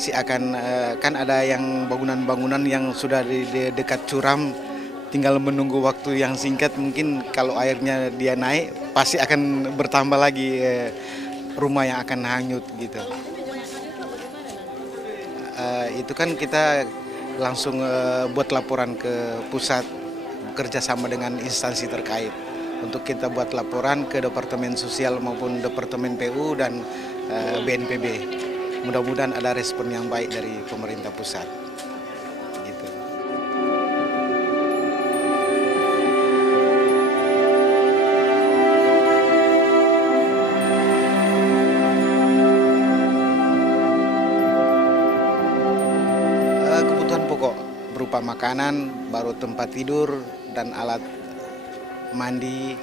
masih akan kan ada yang bangunan-bangunan yang sudah di dekat curam, tinggal menunggu waktu yang singkat. Mungkin kalau airnya dia naik pasti akan bertambah lagi rumah yang akan hanyut gitu. Itu kan kita langsung buat laporan ke pusat, bekerja sama dengan instansi terkait untuk kita buat laporan ke Departemen Sosial maupun Departemen PU dan BNPB. Mudah-mudahan ada respon yang baik dari pemerintah pusat. Gitu. Kebutuhan pokok berupa makanan, baru tempat tidur dan alat mandi,